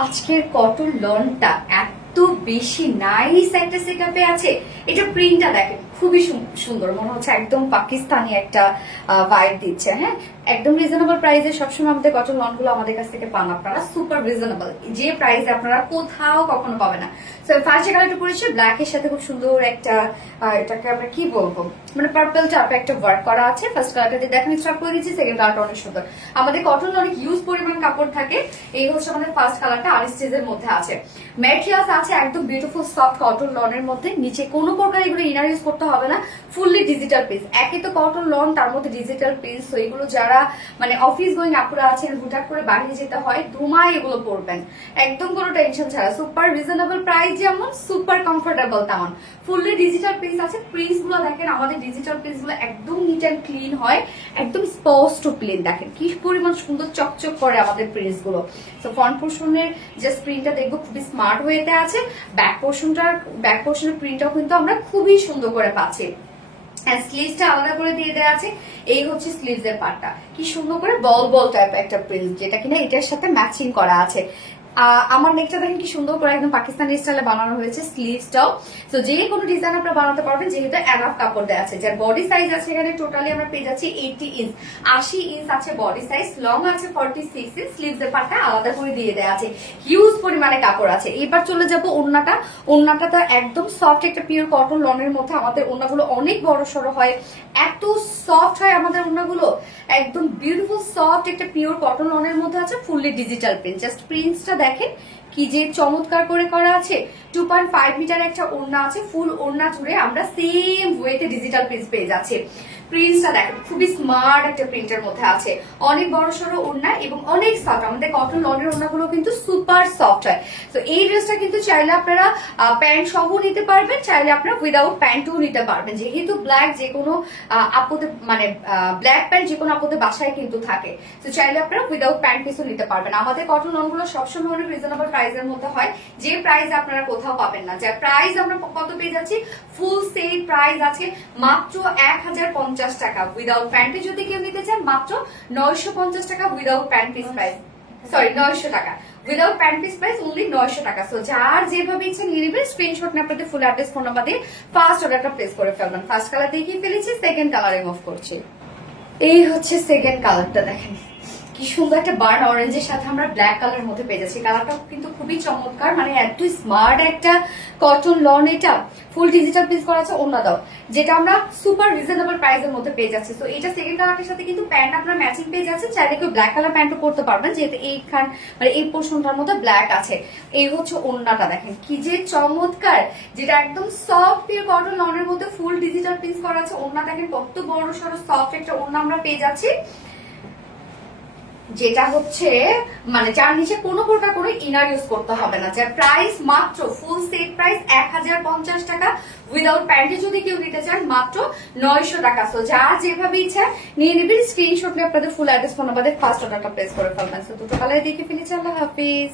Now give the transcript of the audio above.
আজকের কটন লনটা এত বেশি নাইস একটা সেটআপে আছে। এটা প্রিন্টটা দেখেন খুবই সুন্দর, মনে হচ্ছে একদম পাকিস্তানি একটা ভাইব দিচ্ছে। হ্যাঁ, একদম রিজনেবল প্রাইসে সবসময় আমাদের কটন লন গুলো আমাদের কাছ থেকে পান আপনারা, সুপার রিজনেবল, যে প্রাইসে আপনারা কোথাও কখনো পাবে না। তো ফার্স্ট কালারটা পড়েছে ব্ল্যাক এর সাথে খুব সুন্দর একটা এটাকে আমরা কি বলবো, মানে পার্পল টাইপের একটা ওয়ার্ক করা আছে। ফার্স্ট কালারটা দিয়ে দেখেন স্টার্ট করে দিচ্ছি, সেকেন্ড কালারটা অনেক সুন্দর। আমাদের কটন অনেক ইউজ পরিমাণ কাপড় থাকে। এই হচ্ছে আমাদের ফার্স্ট কালারটা আনস্টিচের মধ্যে আছে, ম্যাটেরিয়ালস আছে একদম বিউটিফুল সফট কটন লনের মধ্যে। নিচে কোনো প্রকার এগুলো ইনার ইউজ করতে হবে না, ফুললি ডিজিটাল পিস। একে তো কটন লন, তার মধ্যে ডিজিটাল পিস, তো এগুলো যারা মানে অফিস গোয়িং আপুরা আছেন, হুটহাট করে বাইরে যেতে হয়, ধুমায় এগুলো পরবেন একদম কোনো টেনশন ছাড়া। সুপার রিজনেবল প্রাইস যেমন সুপার কমফোর্টেবল তেমন। ফুললি ডিজিটাল পিস আছে। প্রিন্টস গুলো দেখেন, আমাদের ডিজিটাল পিস গুলো একদম নিট অ্যান্ড ক্লিন হয়, একদম স্পষ্ট প্লেন। দেখেন কি পরিমাণ সুন্দর চকচক করে আমাদের প্রিন্টস গুলো। তো ফ্রন্ট পোর্শনের যে স্ক্রিনটা দেখবো খুবই স্মার্ট ওয়েতে আছে। ব্যাক পোর্শনের প্রিন্টটাও কিন্তু আমরা খুবই সুন্দর করে পাচ্ছি। স্লিভসটা আলাদা করে দিয়ে দেওয়া আছে। এই হচ্ছে স্লিভস এর পার্টটা, কি সুন্দর করে বল বল টাইপ একটা প্রিন্ট, যেটা কিনা এটার সাথে ম্যাচিং করা আছে। আমার নেকটা দেখেন কি সুন্দর করে একদম পাকিস্তানি স্টাইলে বানানো হয়েছে। স্লিভসটাও তো যে কোনো ডিজাইন আপনারা বানাতে পারবেন, যেহেতু এনাফ কাপড় দেওয়া আছে। যার বডি সাইজ আছে এখানে টোটালি আমরা পেয়ে যাচ্ছি 80 ইঞ্চ, 80 ইঞ্চ আছে বডি সাইজ, লং আছে 46 ইঞ্চ। স্লিভস এর পার্টটা আলাদা করে দিয়ে দেওয়া আছে, হিউজ পরিমাণে কাপড় আছে। এবার চলে যাব ওড়নাটা। ওড়নাটা তো একদম সফট একটা পিওর কটন লনের মধ্যে। আমাদের ওড়নাগুলো অনেক বড় সড়ো হয়, এত সফট হয় আমাদের ওড়নাগুলো, একদম বিউটিফুল সফট একটা পিওর কটন লনের মধ্যে আছে। ফুললি ডিজিটাল প্রিন্ট, জাস্ট প্রিন্টসটা দেখেন কি যে চমৎকার করে করা আছে। 2.5 মিটার একটা ওড়না আছে, ফুল ওড়না জুড়ে আমরা সেম ওয়েতে ডিজিটাল প্রিন্ট পেয়ে যাচ্ছি। প্রিন্টসটা দেখেন খুবই স্মার্ট একটা প্রিন্টের মধ্যে আছে, অনেক বড় সড়ো ওড়না এবং অনেক সফট। আমাদের কটন লনের ওড়নাগুলো কিন্তু সুপার সফট হয়। তো এই ড্রেসটা কিন্তু চাইলে আপনারা প্যান্ট সহ নিতে পারবেন, চাইলে আপনারা উইদাউট প্যান্টও নিতে পারবেন। যেহেতু ব্ল্যাক, যে কোনো আপদে মানে ব্ল্যাক প্যান্ট যে কোনো আপদে বাসায় কিন্তু থাকে, তো চাইলে আপনারা উইদাউট প্যান্ট পিসও নিতে পারবেন। আমাদের কটন লনগুলো সবসময় অনেক রিজনেবল প্রাইসের মধ্যে হয়, যে প্রাইস আপনারা কোথাও পাবেন না। যার প্রাইস আমরা কত পেয়ে যাচ্ছি, ফুল সেট প্রাইস আছে মাত্র 1050 টাকা। উইদাউট প্যান্টে যদি কেউ নিতে চান মাত্র 950 টাকা without pant piece price, sorry 900 টাকা without pant piece price only 900 টাকা। সো যার যেভাবে ইচ্ছা নিয়ে নেবেন, স্ক্রিনশট নিয়ে আপনাদের ফুল অ্যাড্রেস ফোন নাম্বার দিয়ে ফার্স্ট অর্ডারটা প্লেস করে ফেলবেন। ফার্স্ট কালার দেখিয়ে ফেলেছি, সেকেন্ড কালারে মুভ করছি। এই হচ্ছে সেকেন্ড কালারটা, দেখেন কি সুন্দর একটা বার্ন অরেঞ্জের সাথে আমরা ব্ল্যাক কালারের মধ্যে পেয়ে যাচ্ছি। কালারটা কিন্তু খুবই চমৎকার, মানে এত স্মার্ট একটা কটন লন। এটা ফুল ডিজিটাল পিস করা আছে, ওড়না দাও, যেটা আমরা সুপার রিজনেবল প্রাইসের মধ্যে পেয়ে যাচ্ছি। তো এটা সেকেন্ড কালারের সাথে কিন্তু প্যান্ট আপনার ম্যাচিং পেয়ে যাচ্ছে। চাইলে কেউ ব্ল্যাক কালার প্যান্টও পরতে পারবেন, যেহেতু এইখান মানে এই পোর্শনটার মধ্যে ব্ল্যাক আছে। এই হচ্ছে ওড়নাটা, দেখেন কি যে চমৎকার, যেটা একদম সফট পিওর কটন লনের মধ্যে ফুল ডিজিটাল পিস করা আছে। ওড়না দেখেন কত বড় সড়ো সফট একটা ওড়না আমরা পেয়ে যাচ্ছি, যেটা হচ্ছে মানে যার নিচে কোনো প্রকার কোনো ইনার ইউজ করতে হবে না। যার প্রাইস মাত্র ফুল সেট প্রাইস 1050 টাকা, উইদাউট প্যান্টে যদি কেউ নিতে চান মাত্র 900 টাকা। সো যার যেভাবে ইচ্ছা নিয়ে নেবেন, স্ক্রিনশট নিয়ে আপনাদের ফুল অ্যাড্রেস ফোন নাম্বার দিয়ে ফার্স্ট অর্ডারটা প্লেস করে ফেলবেন। তো দুটো কালারে দেখে ফেলেছি। আল্লাহ হাফিজ।